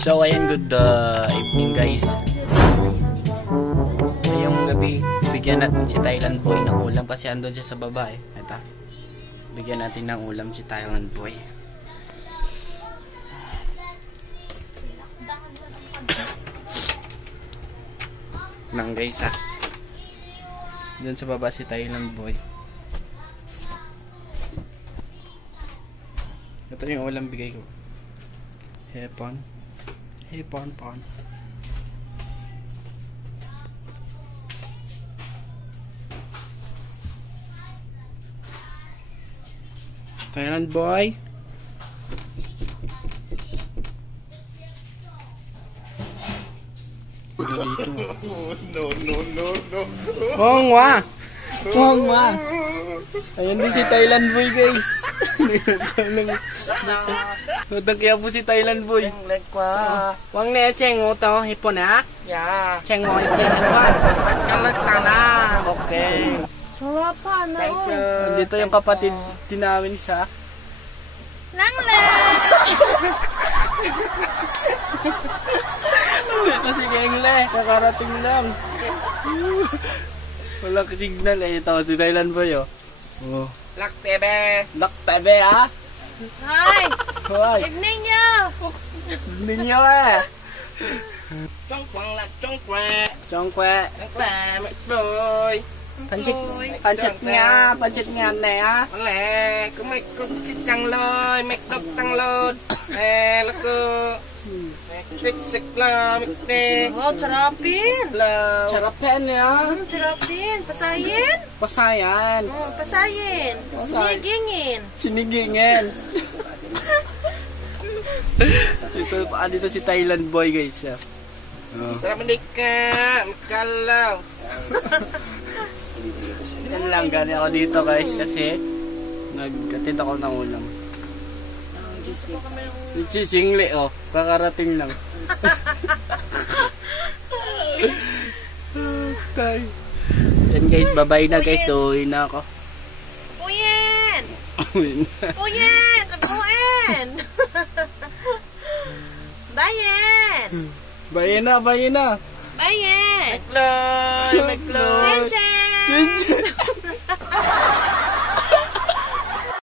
So ayan, good evening guys. Ngayong gabi, bigyan natin si Thailand Boy ng ulam kasi andun siya sa baba eh. Ito. Bigyan natin ng ulam si Thailand Boy. Nang guys ha. Dun sa baba si Thailand Boy. Ito yung ulam bigay ko. Hepon. Hepon pon. Thailand Boy. No. Hongwa. Ayan din si Thailand Boy guys. Kaya po si Thailand Boy. Wang ne cheng mo to hipon ha? Yeah. Cheng mo ito hipon. Kalatanan. Okay. Sarapan na. Dito yung kapatid namin siya. Nanglan! Dito si Kengle. Kakarating lang. Wala ka signal eh. Ito si Thailand Boy oh. Lak tebe. Lak tebe ha? Hi! Hoy. Evening nyo! Hindi nyo eh. Chongkwang lak chongkwe. Chongkwe. Chongkwe McBoy. Pancit nga nè á. Lẹ, có mấy con trăng lôi, mấy sốc tăng lôn. Nè, là cô. Trích xích là mấy nè. Oh, charapin! Là. Charapen ya. Charapin! Pasayin! Pasayan. Oh, pasayin! Sinigingin! Sinigingin. Dito si Thailand Boy guys. Sarap menikah, mekalaw. Yan lang, gani ako dito guys kasi nagkatid ako ng ulam. Singli oh, kakarating lang. Yan guys, bye-bye na guys, so uwi na ako. Uyen! Uyen! Kabuin! Bayen! Bayin na. Bayen! McLoy, McLoy. Chen Chen! Chen Chen!